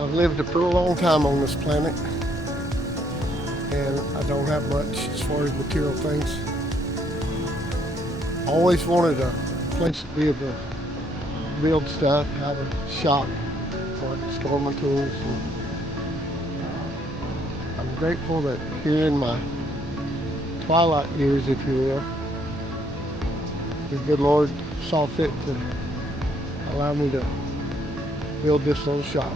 I've lived a pretty long time on this planet, and I don't have much as far as material things. I always wanted a place to be able to build stuff, have a shop where I could store my tools. And I'm grateful that here in my twilight years, if you will, the good Lord saw fit to allow me to build this little shop.